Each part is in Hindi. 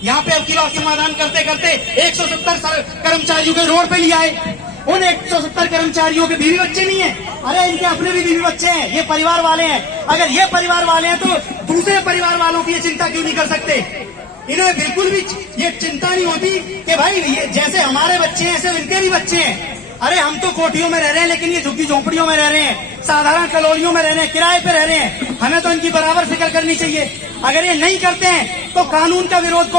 यहाँ पे वकीलात समाधान करते करते 170 कर्मचारियों के रोड पे लिया है। उन 170 कर्मचारियों के बीवी बच्चे नहीं है? अरे इनके अपने भी बीवी बच्चे हैं, ये परिवार वाले हैं। अगर ये परिवार वाले हैं तो दूसरे परिवार वालों की ये चिंता क्यों नहीं कर सकते? इन्हें बिल्कुल भी ये चिंता नहीं होती कि भाई ये जैसे हमारे बच्चे हैं ऐसे इनके भी बच्चे हैं। अरे हम तो कोठियों में रह रहे हैं, लेकिन ये झुग्गी झोंपड़ियों में रह रहे हैं, साधारण कॉलोनियों में रह रहे हैं, किराए पे रह रहे हैं। हमें तो इनकी बराबर फिक्र करनी चाहिए। अगर ये नहीं करते हैं तो कानून का विरोध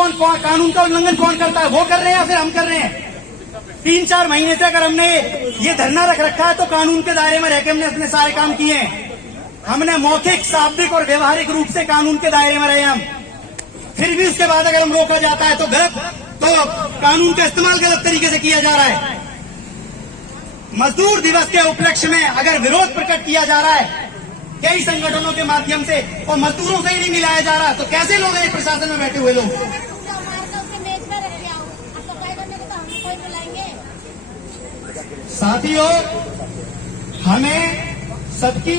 कानून का उल्लंघन कौन करता है? वो कर रहे हैं या फिर हम कर रहे हैं? 3-4 महीने से अगर हमने ये धरना रख रखा है तो कानून के दायरे में रहकर हमने अपने सारे काम किए हैं। हमने मौखिक, शाब्दिक और व्यवहारिक रूप से कानून के दायरे में रहे हम। फिर भी उसके बाद अगर हम रोका जाता है तो गलत, तो कानून का इस्तेमाल गलत तरीके से किया जा रहा है। मजदूर दिवस के उपलक्ष्य में अगर विरोध प्रकट किया जा रहा है कई संगठनों के माध्यम से और मजदूरों से ही नहीं मिलाया जा रहा, तो कैसे लोग हैं प्रशासन में बैठे हुए लोग? साथियों, हमें सबकी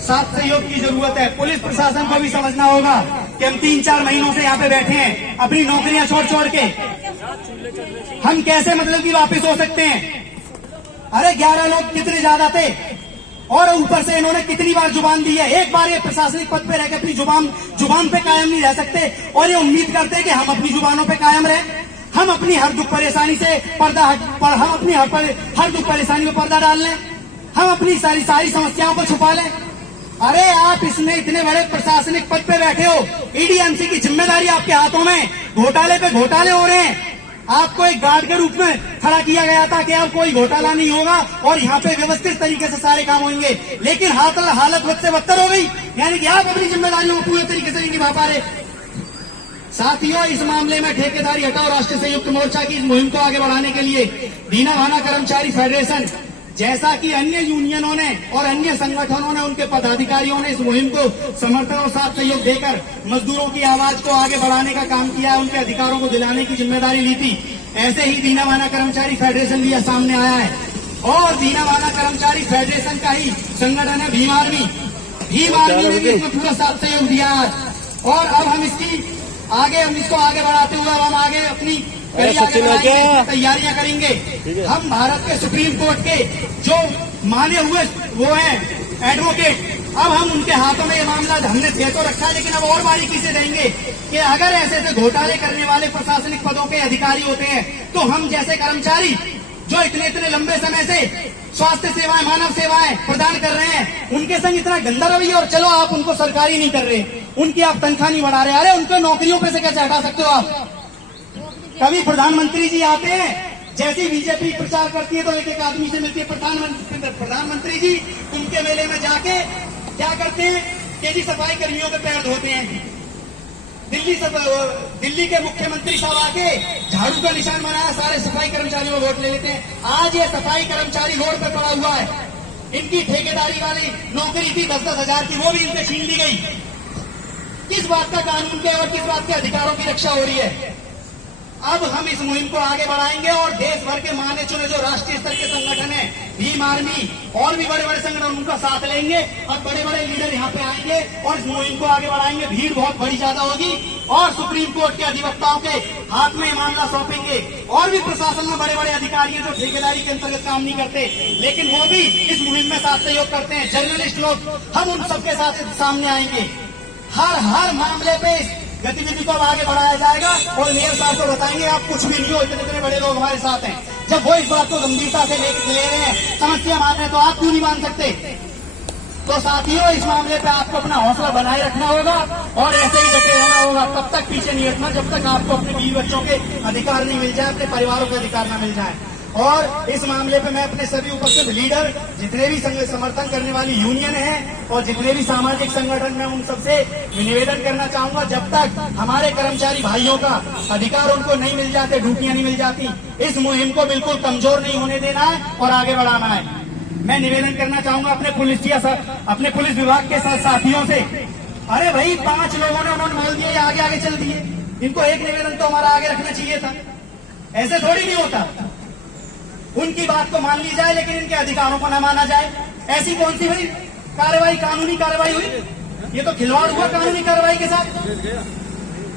साथ सहयोग की जरूरत है। पुलिस प्रशासन को भी समझना होगा कि हम 3-4 महीनों से यहाँ पे बैठे हैं अपनी नौकरियां छोड़ के। हम कैसे मतलब कि वापस हो सकते हैं? अरे 11 लोग कितने ज्यादा थे, और ऊपर से इन्होंने कितनी बार जुबान दी है। एक बार ये प्रशासनिक पद पे रहकर अपनी जुबान पे कायम नहीं रह सकते और ये उम्मीद करते हैं कि हम अपनी जुबानों पे कायम रहें। हम अपनी हर दुख परेशानी से हम अपनी हर दुख परेशानी में पर्दा डाल लें, हम अपनी सारी समस्याओं को छुपा लें। अरे आप इसमें इतने बड़े प्रशासनिक पद पे बैठे हो, ईडीएमसी की जिम्मेदारी आपके हाथों में, घोटाले पे घोटाले हो रहे हैं। आपको एक गार्ड के रूप में खड़ा किया गया था कि अब कोई घोटाला नहीं होगा और यहाँ पे व्यवस्थित तरीके से सारे काम होंगे, लेकिन हालत बद से बदतर हो गई। यानी कि आप अपनी जिम्मेदारियों को पूरे तरीके से नहीं निभा पा रहे। साथियों, इस मामले में ठेकेदारी हटाओ राष्ट्रीय संयुक्त मोर्चा की इस मुहिम को आगे बढ़ाने के लिए दीना भाना कर्मचारी फेडरेशन जैसा कि अन्य यूनियनों ने और अन्य संगठनों ने, उनके पदाधिकारियों ने इस मुहिम को समर्थन और साथ सहयोग देकर मजदूरों की आवाज को आगे बढ़ाने का काम किया, उनके अधिकारों को दिलाने की जिम्मेदारी ली थी। ऐसे ही दीना भाना कर्मचारी फेडरेशन भी सामने आया है और दीना भाना कर्मचारी फेडरेशन का ही संगठन है भीम आर्मी ने भी इसमें पूरा साथ सहयोग दिया आज। और अब हम इसको आगे बढ़ाते हुए अब हम आगे अपनी तैयारियां करेंगे। हम भारत के सुप्रीम कोर्ट के जो माने हुए वो हैं एडवोकेट, अब हम उनके हाथों में ये मामला हमने दे तो रखा है, लेकिन अब और बारीकी से देंगे कि अगर ऐसे घोटाले करने वाले प्रशासनिक पदों के अधिकारी होते हैं तो हम जैसे कर्मचारी जो इतने लंबे समय से स्वास्थ्य सेवाएं, मानव सेवाएं प्रदान कर रहे हैं, उनके संग इतना गंदा रवैया, और चलो आप उनको सरकारी नहीं कर रहे, उनकी आप तनख्वाह नहीं बढ़ा रहे, अरे उनको नौकरियों पे से कैसे हटा सकते हो आप? कभी प्रधानमंत्री जी आते हैं, जैसी बीजेपी प्रचार करती है तो एक आदमी से मिलती है, प्रधानमंत्री जी उनके मेले में जाके क्या करते हैं कि जी सफाई कर्मियों के पैर धोते हैं। दिल्ली के मुख्यमंत्री साहब आके झाड़ू का निशान बनाया, सारे सफाई कर्मचारियों को वोट ले लेते हैं। आज ये सफाई कर्मचारी रोड पर पड़ा हुआ है, इनकी ठेकेदारी वाली नौकरी थी 10-10 हजार की, वो भी इनसे छीन ली गई। किस बात का कानून के और किस बात के अधिकारों की रक्षा हो रही है? अब हम इस मुहिम को आगे बढ़ाएंगे और देश भर के माने चुने जो राष्ट्रीय स्तर के संगठन है, भीम आर्मी और भी बड़े बड़े संगठन, उनका साथ लेंगे और बड़े बड़े लीडर यहाँ पे आएंगे और इस मुहिम को आगे बढ़ाएंगे। भीड़ बहुत बड़ी ज्यादा होगी और सुप्रीम कोर्ट के अधिवक्ताओं के हाथ में मामला सौंपेंगे। और भी प्रशासन में बड़े बड़े अधिकारी हैं जो ठेकेदारी के अंतर्गत काम नहीं करते, लेकिन वो भी इस मुहिम में साथ सहयोग करते हैं। जर्नलिस्ट लोग, हम उन सबके साथ सामने आएंगे। हर मामले पे गतिविधि को आगे बढ़ाया जाएगा और मेयर साहब को बताएंगे आप कुछ भी नहीं हो, इतने बड़े लोग हमारे साथ हैं। जब वो इस बात को गंभीरता से ले रहे हैं, समस्या मान रहे हैं, तो आप क्यों नहीं मान सकते? तो साथियों, इस मामले पे आपको अपना हौसला बनाए रखना होगा और ऐसे ही डटे रहना होगा। तब तक पीछे नहीं हटना जब तक आपको अपने बीवी बच्चों के अधिकार नहीं मिल जाए, अपने परिवारों के अधिकार न मिल जाए। और इस मामले पे मैं अपने सभी उपस्थित लीडर, जितने भी समर्थन करने वाली यूनियन है और जितने भी सामाजिक संगठन, मैं उन सबसे निवेदन करना चाहूंगा, जब तक हमारे कर्मचारी भाइयों का अधिकार उनको नहीं मिल जाते, ड्यूटियां नहीं मिल जाती, इस मुहिम को बिल्कुल कमजोर नहीं होने देना है और आगे बढ़ाना है। मैं निवेदन करना चाहूंगा अपने पुलिस विभाग के साथियों से। अरे भाई, 5 लोगों ने उन्होंने बोल दिया, आगे चल दिए, इनको एक निवेदन तो हमारा आगे रखना चाहिए था। ऐसे थोड़ी नहीं होता, उनकी बात को मान ली जाए लेकिन इनके अधिकारों को न माना जाए। ऐसी कौन सी भाई कार्रवाई, कानूनी कार्रवाई हुई? ये तो खिलवाड़ हुआ कानूनी कार्रवाई के साथ।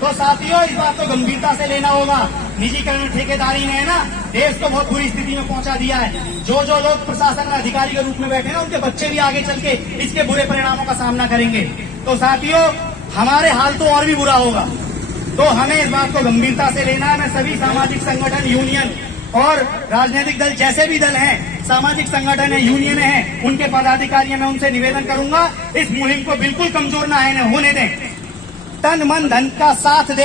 तो साथियों, इस बात को गंभीरता से लेना होगा। निजीकरण ठेकेदारी ने है ना, देश को बहुत बुरी स्थिति में पहुंचा दिया है। जो जो लोग प्रशासन में अधिकारी के रूप में बैठे हैं, उनके बच्चे भी आगे चल के इसके बुरे परिणामों का सामना करेंगे। तो साथियों, हमारे हाल तो और भी बुरा होगा। तो हमें इस बात को गंभीरता से लेना है। मैं सभी सामाजिक संगठन, यूनियन और राजनीतिक दल, जैसे भी दल हैं, सामाजिक संगठन है, यूनियन है, उनके पदाधिकारी, मैं उनसे निवेदन करूंगा, इस मुहिम को बिल्कुल कमजोर ना होने दें। तन मन धन का साथ दे।